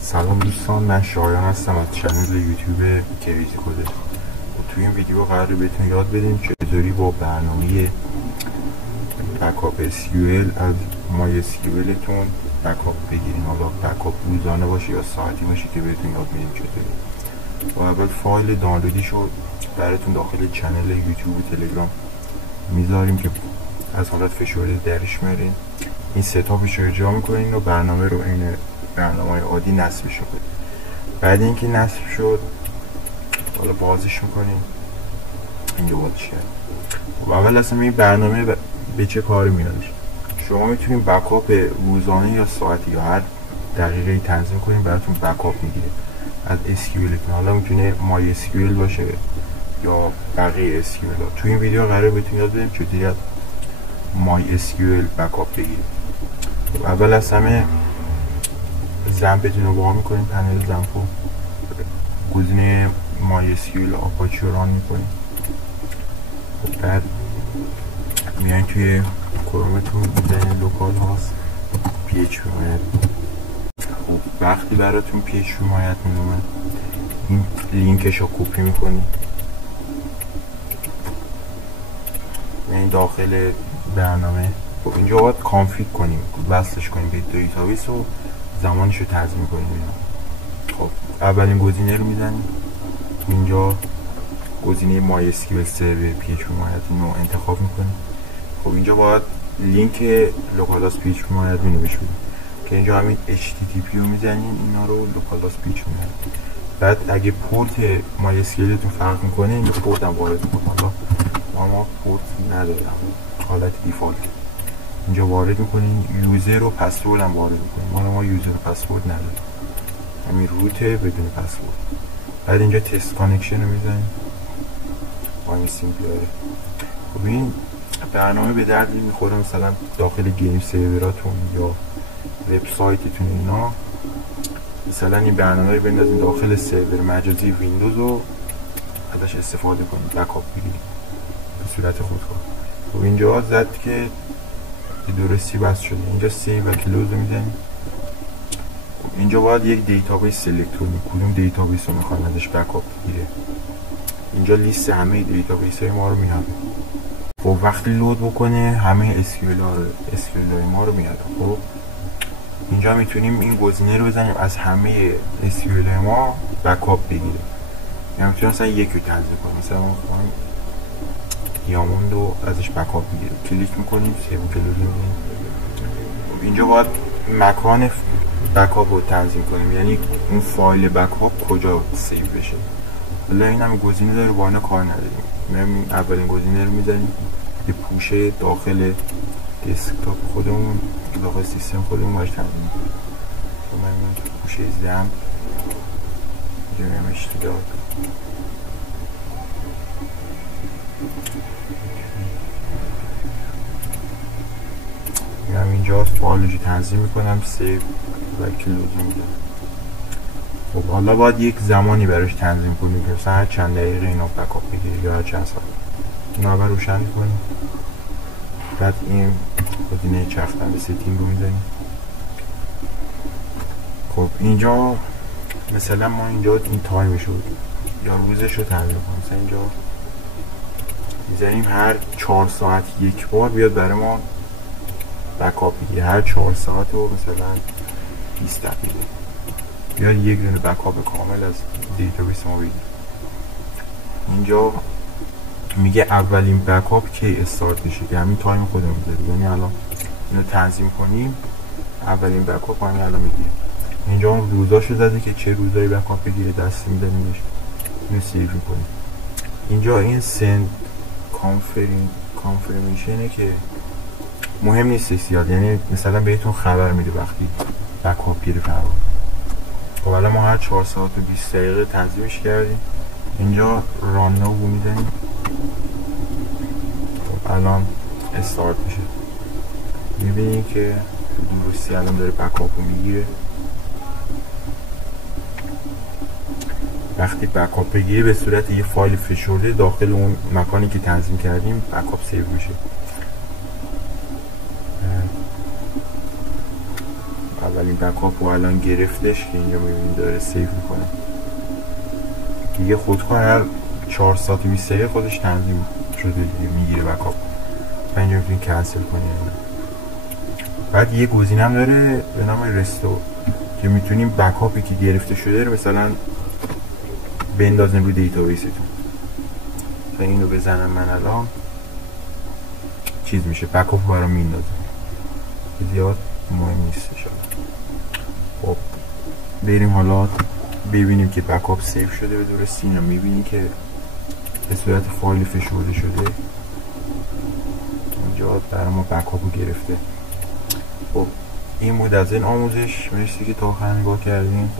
سلام دوستان، من شایان هستم از چنل یوتیوب کریزی کده. توی این ویدیو قراره بهتون یاد بدیم چطوری با برنامه بکاپ SQL از MySQL تون بکاپ بگیرین. حالا بکاپ روزانه باشه یا ساعتی باشه که بهتون یاد بدیم چطوری. با اول فایل دانلودیشو براتون داخل چنل یوتیوب و تلگرام میذاریم که از حالت فشرده درش میارین. این ستاپش رو اجرا میکنین و برنامه رو این برنامه عادی نصبش کنید. بعد اینکه نصب شد حالا بازش میکنیم. اینجا بازش کردیم. و اول اصلا این برنامه به چه کاری میادش؟ شما میتونید بکاپ روزانه یا ساعتی یا هر دقیقه تنظیم کنید، براتون بکاپ میگیره از SQL. حالا میتونه MySQL باشه یا بقیه SQL ها. تو این ویدیو قراره بهتون یاد بدیم چطوری از MySQL بکاپ بگیرید. اول از همه زمپتون رو باها میکنیم، پنل زمپو گزینه MySQL آپاچی رو ران میکنیم. بعد میان توی کرومتون میزنین لوکال هاست PHP باید. خب وقتی براتون PHP باید میومد این لینکش رو کپی میکنیم، یعنی داخل برنامه. خب اینجا باید کانفیگ کنیم، وصلش کنیم به دیتابیس و زمانش رو تنظیم کنیم. خب اولین گزینه رو میزنیم، اینجا گزینه MySQL سرور PHP رو انتخاب میکنیم. خب اینجا باید لینک لوکالاس PHP رو مینویش بدیم که اینجا همین HTTP رو میزنیم، اینا رو لوکالاس PHP میزنیم. بعد اگه پورت MySQL تون فرق میکنه اینجا پورت هم وارد میکنیم. حالا ما پورت ندارم، حالت دیفالت. اینجا وارد میکنین، یوزر و پسورد هم وارد میکنیم. ما یوزر و پسورد نداریم، همین روته بدون پسورد. بعد اینجا تست کانکشن رو میزنیم با این سیمپلیاره. خب این برنامه به دردی میخوره مثلا داخل گیم سروراتون یا وبسایتتون. اینا مثلا این برنامه رو بندازین داخل سرور مجازی ویندوز و ازش استفاده کنید، بکاپ بگیرید به صورت خودکار. خب اینجا زد که درستی بس شده، اینجا سیو و کلوز رو میزنیم. اینجا باید یک دیتابیس سلکت کنیم، کدوم دیتابیس رو میخوایم ازش بکاپ بگیره. اینجا لیست همه دیتابیس های ما رو میاره. خب وقتی لود بکنه همه اسکیول ما رو میاره. خب اینجا میتونیم این گزینه رو بزنیم از همه اسکیول ما بکاپ بگیره. یعنی میتونیم مثلا یکی رو تنظیم کنیم، مثلا میخوایم دیاموند رو ازش بکاپ بگیره، کلیک میکنیم سیو کلوز میزنیم. اینجا باید مکان بکاپ رو تنظیم کنیم، یعنی اون فایل بکاپ کجا سیو بشه. حالا این هم گزینه داره، با اینا کار نداریم. اولین گزینه رو میزنیم، یه پوشه داخل دسکتاپ خودمون، داخل سیستم خودمون باش تنظیم کنیم. من میگم پوشه زم جمعش داد. میگم اینجا فایل رو تنظیم میکنم، سیو و کلوز میدم. خب حالا باید یک زمانی براش تنظیم کنیم که مثلا هر چند دقیقه اینا بکاپ بگیره یا هر چند ساعت. اینو اول روشن میکنیم. بعد این گزینه چرخدن به ستینگ رو میزنیم. خب اینجا مثلا ما اینجا این تایمش رو یا روزش رو تنظیم کنیم. مثلا اینجا میزنیم هر 4 ساعت یک بار بیاد برای ما بکاپ بگیره. هر 4 ساعت رو مثلا 20 دقیقه بیاد یک دونه بکاپ کامل از دیتابیس ما بگیره. اینجا میگه اولین بکاپ کی استارت میشه که همین تایم خودمون داره، یعنی الان اینو تنظیم کنیم اولین بکاپ همین الان میگیره. اینجا اون روزاشو زده که چه روزایی بکاپ بگیره، دستی میدنیمش، اینو سیو میکنیم. اینجا این سند کانفرمیشنه که مهم نیست زیاد، یعنی مثلا بهتون خبر میده وقتی بکاپ گیره فرار. خب الان ما هر 4 ساعت و 20 دقیقه تنظیمش کردیم. اینجا ران ناو میزنیم. خب الان استارت میشه، میبینیم که درستی الان داره بکاپ رو میگیره. وقتی بکاپ بگیره به صورت یه فایل فشرده داخل اون مکانی که تنظیم کردیم بکاپ سیو میشه. اولین بکاپ رو الان گرفتش که اینجا میبینید داره سیو میکنه دیگه. خودکار هر 4 ساعت و 20 دقیقه خودش تنظیم شده دیگه میگیره بکاپ و اینجا میتونید کنسل کنید. بعد یه گزینه هم داره به نام رستور که میتونیم بکاپی که گرفته شده رو مثلا بندازیم روی دیتابیستون. تا اینو بزنم من الان چیز میشه، بکاپ برام میندازه، زیاد مهم نیستش. خب بریم حالا ببینیم که بکاپ سیو شده به درستی. اینا میبینیم که به صورت فایل فشرده شده، اینجا برای ما بکاپ رو گرفته. خب این بود از این آموزش، مرسی که تا آخر نگاه کردین.